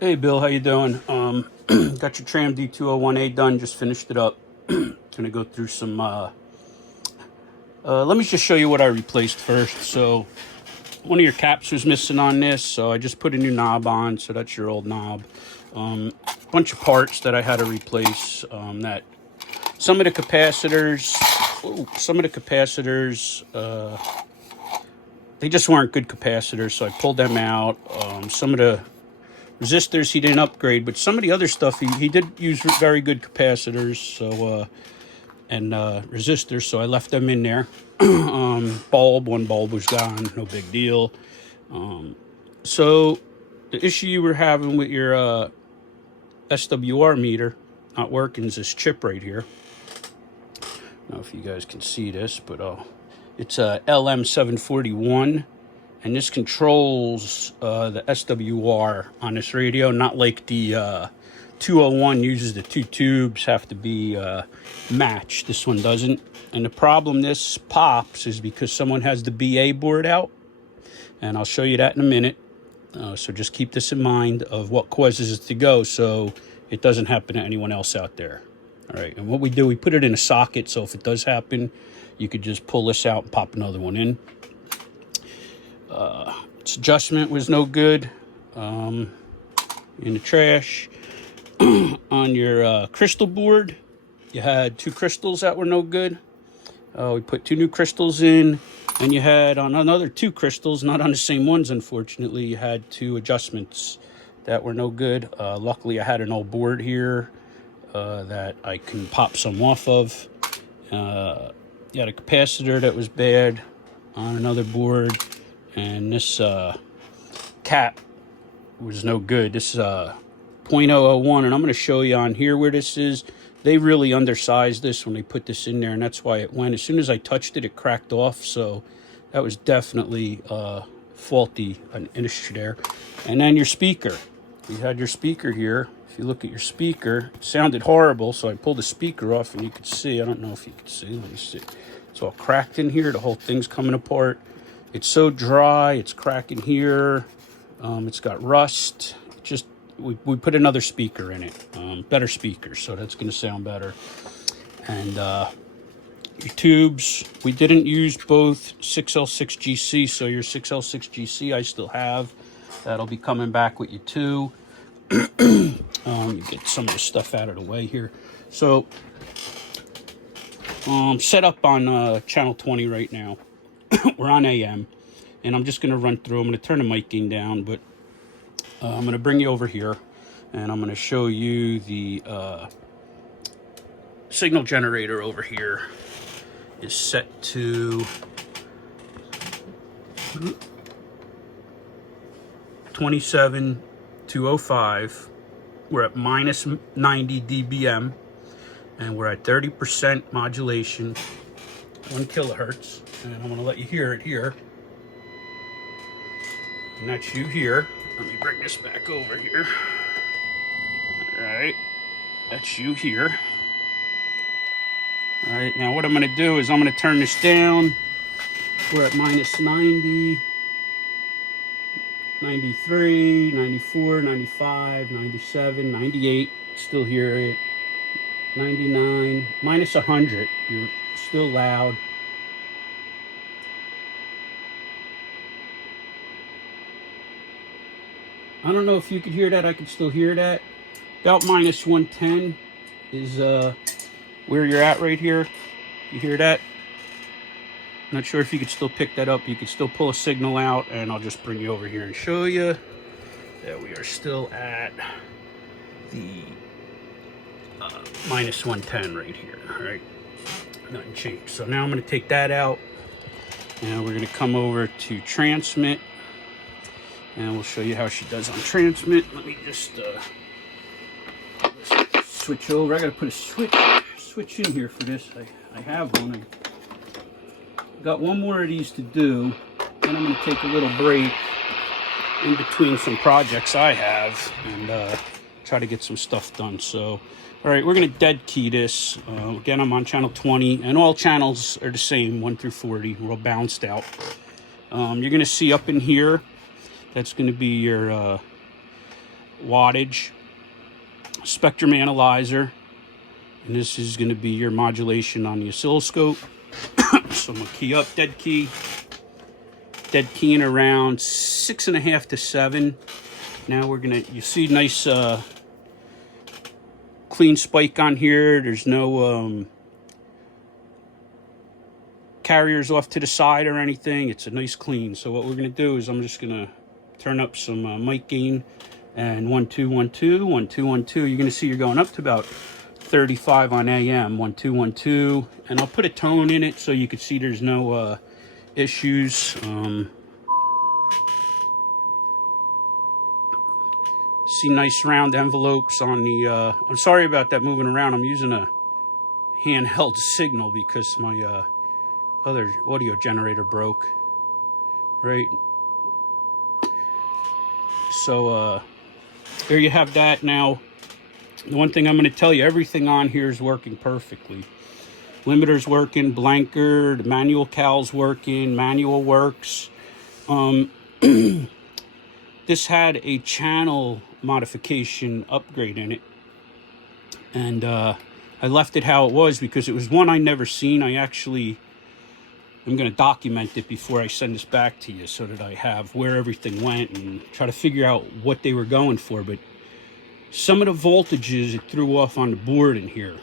Hey Bill, how you doing? Got your TRAM D201A done. Just finished it up. Gonna go through some. Let me just show you what I replaced first. So one of your caps was missing on this, so I just put a new knob on. So that's your old knob. Bunch of parts that I had to replace. That some of the capacitors, they just weren't good capacitors, so I pulled them out. Some of the resistors he didn't upgrade, but some of the other stuff he did use very good capacitors, so and resistors, so I left them in there. One bulb was gone, no big deal. So the issue you were having with your SWR meter not working is this chip right here. I don't know if you guys can see this, but it's a LM741. And this controls the SWR on this radio, not like the 201 uses the two tubes, have to be matched. This one doesn't. And the problem this pops is because someone has the BA board out. And I'll show you that in a minute. So just keep this in mind of what causes it to go so it doesn't happen to anyone else out there. All right, and what we do, we put it in a socket, so if it does happen, you could just pull this out and pop another one in. Its adjustment was no good. In the trash. On your crystal board, you had two crystals that were no good. We put two new crystals in, and you had on another two crystals, not on the same ones, unfortunately, you had two adjustments that were no good. Luckily, I had an old board here that I can pop some off of. You had a capacitor that was bad on another board. And this cap was no good. This is 0.001, and I'm going to show you on here where this is. They really undersized this when they put this in there, and that's why it went. As soon as I touched it, it cracked off. So that was definitely faulty, an issue there. And then your speaker. You had your speaker here. If you look at your speaker, it sounded horrible, so I pulled the speaker off, and you could see. I don't know if you could see. Let me see. It's all cracked in here. The whole thing's coming apart. It's so dry, it's cracking here. It's got rust. Just we put another speaker in it, better speakers, so that's going to sound better. And your tubes, we didn't use both 6L6GC, so your 6L6GC I still have. That'll be coming back with you too. You get some of the stuff out of the way here. So set up on channel 20 right now. We're on AM, and I'm just going to run through. I'm going to turn the mic gain down, but I'm going to bring you over here, and I'm going to show you the signal generator over here is set to 27205. We're at minus 90 dBm, and we're at 30% modulation, 1 kilohertz. And I'm going to let you hear it here. And that's you here. Let me bring this back over here. All right. That's you here. All right. Now what I'm going to do is I'm going to turn this down. We're at minus 90, 93, 94, 95, 97, 98. Still hear it. 99, minus 100. You're still loud. I don't know if you could hear that. I could still hear that. About minus 110 is where you're at right here. You hear that? Not sure if you could still pick that up. You could still pull a signal out, and I'll just bring you over here and show you that we are still at the minus 110 right here. All right, nothing changed. So now I'm going to take that out, and we're going to come over to transmit. And we'll show you how she does on transmit. Let me just switch over. I gotta put a switch in here for this. I have one. I've got one more of these to do. Then I'm gonna take a little break in between some projects I have and try to get some stuff done. So, all right, we're gonna dead key this. Again, I'm on channel 20, and all channels are the same, 1 through 40. We're all balanced out. You're gonna see up in here, that's going to be your wattage spectrum analyzer, and this is going to be your modulation on the oscilloscope. So I'm going to key up, dead keying around 6.5 to 7. Now we're going to, you see nice clean spike on here. There's no carriers off to the side or anything. It's a nice clean. So what we're going to do is I'm just going to turn up some mic gain, and 1 2 1 2 1 2 1 2. You're going to see you're going up to about 35 on AM. 1 2 1 2, and I'll put a tone in it so you can see there's no issues. See nice round envelopes on the I'm sorry about that moving around. I'm using a handheld signal because my other audio generator broke, right? So there you have that. Now the one thing I'm going to tell you, everything on here is working perfectly. Limiter's working, blanker, the manual cal's working, manual works. This had a channel modification upgrade in it, and I left it how it was because it was one I never seen. I'm going to document it before I send this back to you so that I have where everything went and try to figure out what they were going for. But some of the voltages it threw off on the board in here.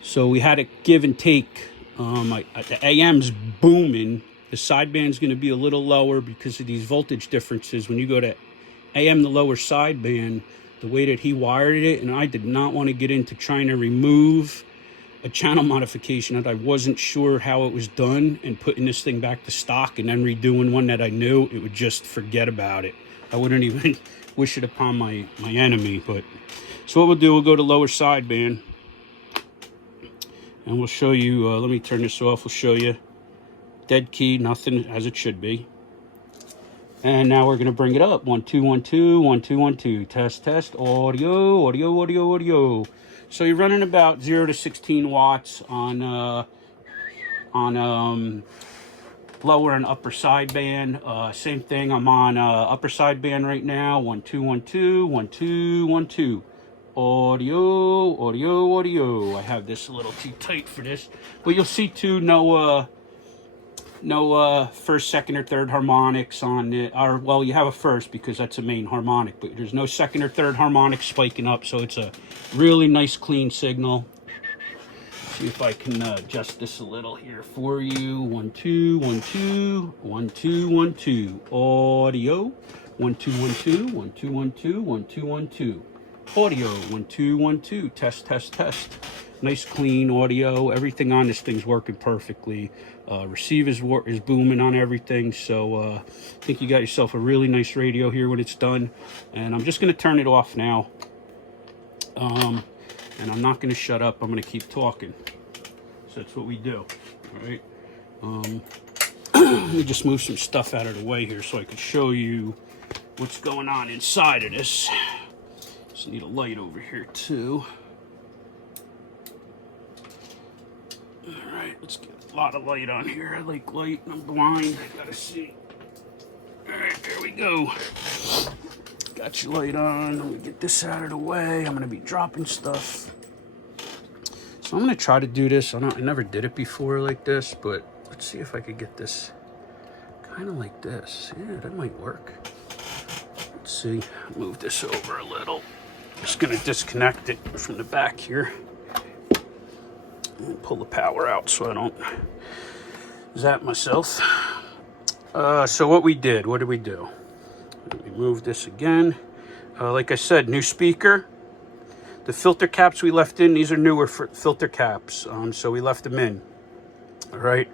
So we had a give and take. The AM's booming. The sideband's going to be a little lower because of these voltage differences. When you go to AM, the lower sideband, the way that he wired it, and I did not want to get into trying to remove a channel modification that I wasn't sure how it was done and putting this thing back to stock and then redoing one that I knew, it would just forget about it. I wouldn't even wish it upon my enemy. But so what we'll do, we'll go to lower sideband, and we'll show you, let me turn this off, we'll show you dead key, nothing as it should be. And now we're going to bring it up. 1 2 1 2 1 2 1 2. Test, test. Audio, audio, audio, audio. So you're running about 0 to 16 watts on lower and upper sideband. Same thing. I'm on upper sideband right now. 1 2 1 2 1 2 1 2. Audio, audio, audio. I have this a little too tight for this, but you'll see too. No first, second, or third harmonics on it. Or, well, you have a first because that's a main harmonic, but there's no second or third harmonic spiking up, so it's a really nice clean signal. See if I can adjust this a little here for you. 1 2 1 2 1 2 1 2. Audio. 1 2 1 2 1 2 1 2 1 2 1 2. Audio. 1 2 1 2. Test, test, test. Nice clean audio. Everything on this thing's working perfectly. Receive is booming on everything. So I think you got yourself a really nice radio here when it's done. And I'm just going to turn it off now. And I'm not going to shut up. I'm going to keep talking. So that's what we do. All right. Let me just move some stuff out of the way here so I can show you what's going on inside of this. Just need a light over here too. All right, let's get a lot of light on here. I like light. I'm blind. I gotta see. All right, there we go. Got your light on. Let me get this out of the way. I'm gonna be dropping stuff. So I'm gonna try to do this. I never did it before like this, but let's see if I could get this kind of like this. Yeah, that might work. Let's see. Move this over a little. Just gonna disconnect it from the back here. And pull the power out so I don't zap myself. So what did we do? Let me move this again. Like I said, new speaker. The filter caps we left in, these are newer filter caps, so we left them in. All right.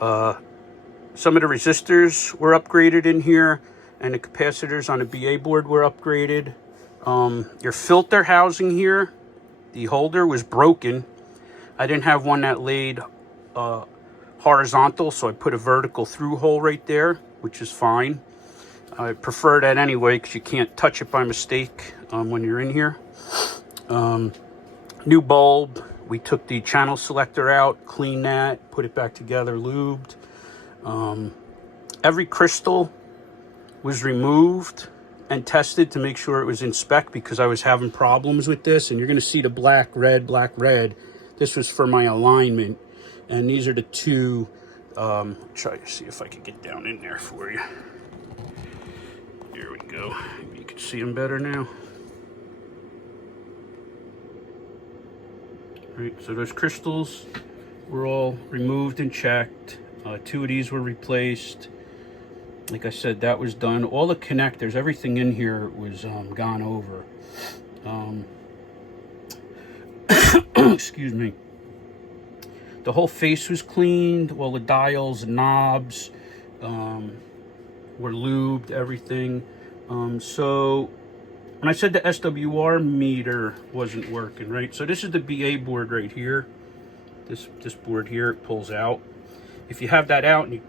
Some of the resistors were upgraded in here, and the capacitors on the BA board were upgraded. Your filter housing here, the holder was broken. I didn't have one that laid horizontal, so I put a vertical through hole right there, which is fine. I prefer that anyway because you can't touch it by mistake when you're in here. New bulb. We took the channel selector out, cleaned that, put it back together, lubed. Every crystal was removed. and tested to make sure it was in spec, because I was having problems with this. And you're going to see the black, red, black, red. This was for my alignment. And these are the two. Try to see if I can get down in there for you. There we go. Maybe you can see them better now. All right, so those crystals were all removed and checked. 2 of these were replaced. Like I said, that was done. All the connectors, everything in here was gone over. Excuse me. The whole face was cleaned. All the dials and knobs were lubed, everything. So when I said the SWR meter wasn't working, right? So this is the BA board right here. This board here, it pulls out. If you have that out and you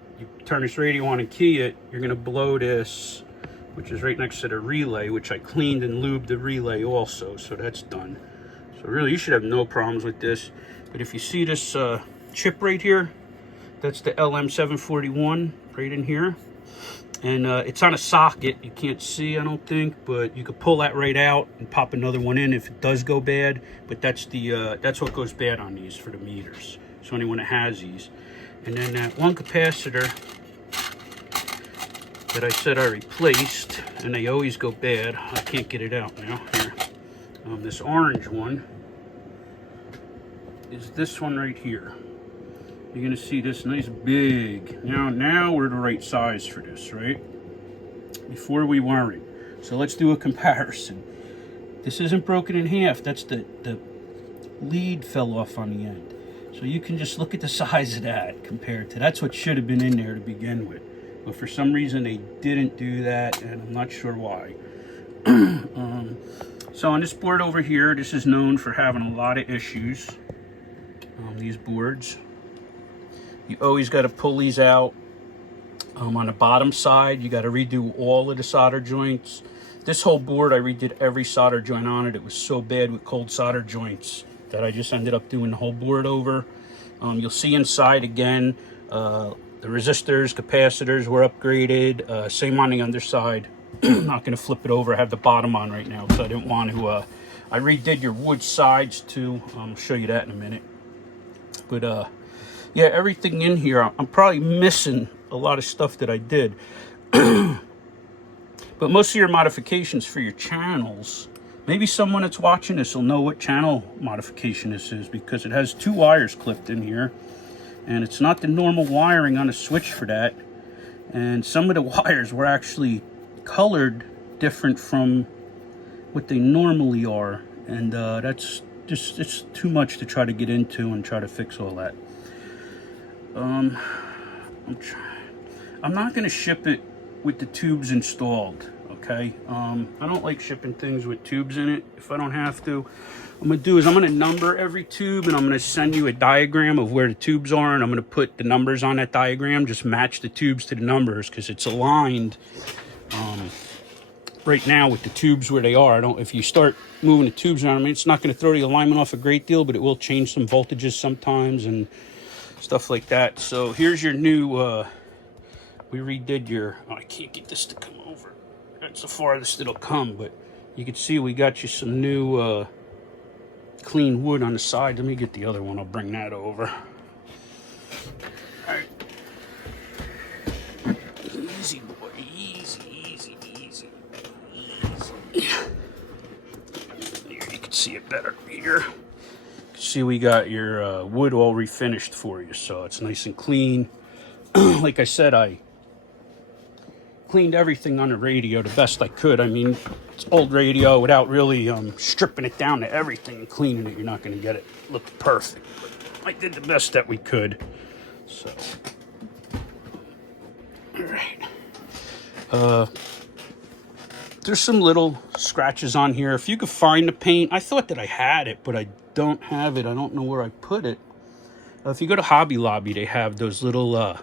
turn this radio on and key it, you're going to blow this, which is right next to the relay, which I cleaned and lubed the relay also, so that's done. So really, you should have no problems with this. But if you see this chip right here, that's the LM741 right in here. And it's on a socket. You can't see, I don't think, but you could pull that right out and pop another one in if it does go bad. But that's what goes bad on these for the meters. So anyone that has these. And then that one capacitor that I said I replaced, and they always go bad. I can't get it out now. Here, this orange one is this one right here. You're gonna see this nice big. Now we're the right size for this, right? Before we weren't. So let's do a comparison. This isn't broken in half. That's the lead fell off on the end. So you can just look at the size of that compared to, that's what should have been in there to begin with. But for some reason they didn't do that, and I'm not sure why. So on this board over here, this is known for having a lot of issues. These boards. You always got to pull these out. On the bottom side, you got to redo all of the solder joints. This whole board, I redid every solder joint on it. It was so bad with cold solder joints that I just ended up doing the whole board over. You'll see inside again, the resistors, capacitors were upgraded. Same on the underside. I'm not going to flip it over. I have the bottom on right now, so I didn't want to. I redid your wood sides too. I'll show you that in a minute. But yeah, everything in here, I'm probably missing a lot of stuff that I did. But most of your modifications for your channels, maybe someone that's watching this will know what channel modification this is, because it has 2 wires clipped in here, and it's not the normal wiring on a switch for that. And some of the wires were actually colored different from what they normally are, and that's just, it's too much to try to get into and try to fix all that. I'm not going to ship it with the tubes installed, okay? I don't like shipping things with tubes in it if I don't have to. What I'm going to do is I'm going to number every tube, and I'm going to send you a diagram of where the tubes are, and I'm going to put the numbers on that diagram. Just match the tubes to the numbers, because it's aligned right now with the tubes where they are. If you start moving the tubes around, I mean, it's not going to throw the alignment off a great deal, but it will change some voltages sometimes and stuff like that. So here's your new, we redid your, oh, I can't get this to come over. That's the farthest it'll come, but you can see we got you some new clean wood on the side. Let me get the other one. I'll bring that over. All right. Easy, boy. Easy, easy, easy, easy. Here, you can see it better here. See, we got your wood all refinished for you, so it's nice and clean. Like I said, I cleaned everything on the radio the best I could. I mean, it's old radio without really stripping it down to everything and cleaning it. You're not going to get it look perfect, but I did the best that we could. So, all right. There's some little scratches on here. If you could find the paint, I thought that I had it, but I don't have it. I don't know where I put it. If you go to Hobby Lobby, they have those little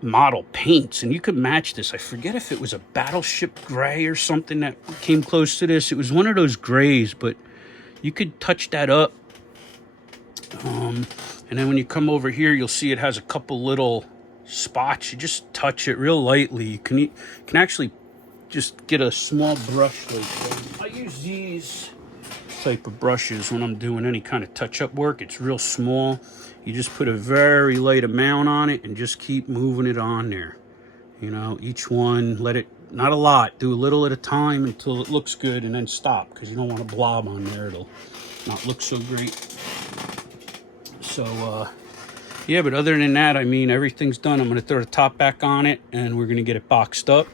model paints, and you could match this. I forget if it was a battleship gray or something that came close to this. It was one of those grays, but you could touch that up. And then when you come over here, you'll see it has a couple little spots. You just touch it real lightly. You can actually just get a small brush like that. I use these type of brushes when I'm doing any kind of touch-up work. It's real small. You just put a very light amount on it and just keep moving it on there. You know, each one, let it, not a lot, do a little at a time until it looks good, and then stop, because you don't want a blob on there. It'll not look so great. So, yeah, but other than that, I mean, everything's done. I'm going to throw the top back on it, and we're going to get it boxed up,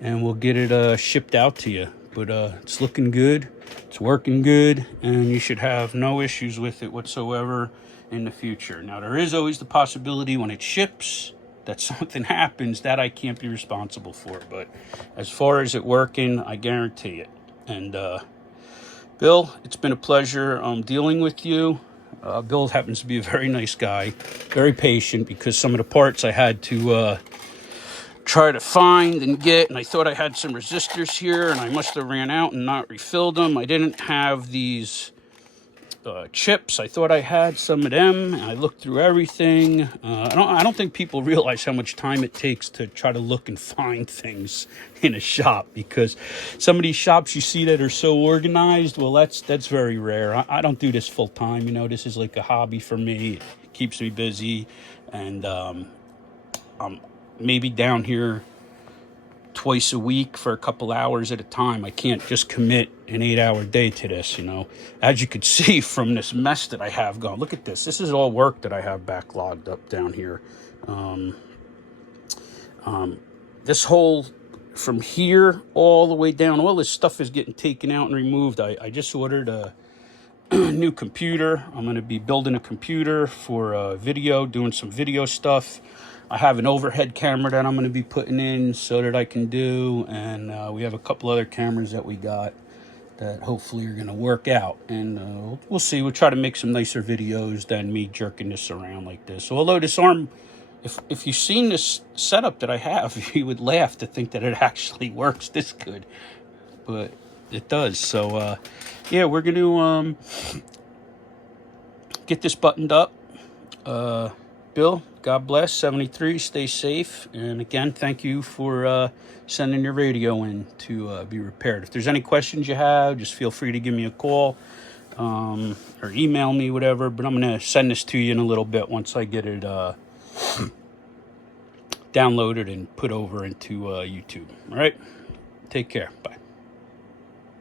and we'll get it shipped out to you. But it's looking good. It's working good, and you should have no issues with it whatsoever in the future. Now, there is always the possibility when it ships that something happens that I can't be responsible for. But as far as it working, I guarantee it. And Bill, it's been a pleasure dealing with you. Bill happens to be a very nice guy, very patient, because some of the parts I had to try to find and get, and I thought I had some resistors here, and I must have ran out and not refilled them. I didn't have these chips. I thought I had some of them. I looked through everything. I don't think people realize how much time it takes to try to look and find things in a shop, because some of these shops you see that are so organized, well, that's very rare. I don't do this full time. You know, this is like a hobby for me. It keeps me busy, and I'm maybe down here twice a week for a couple hours at a time. I can't just commit an 8-hour day to this, you know. As you could see from this mess that I have going, look at this. This is all work that I have backlogged up down here. This whole, from here all the way down, all this stuff is getting taken out and removed. I just ordered a new computer. I'm going to be building a computer for video, doing some video stuff. I have an overhead camera that I'm going to be putting in so that I can do, and we have a couple other cameras that we got that hopefully are going to work out, and we'll see. We'll try to make some nicer videos than me jerking this around like this. So although this arm, if you've seen this setup that I have, you would laugh to think that it actually works this good, but it does. So yeah, we're going to get this buttoned up. Bill, God bless, 73, stay safe. And again, thank you for sending your radio in to be repaired. If there's any questions you have, just feel free to give me a call or email me, whatever. But I'm going to send this to you in a little bit once I get it downloaded and put over into YouTube. All right? Take care. Bye.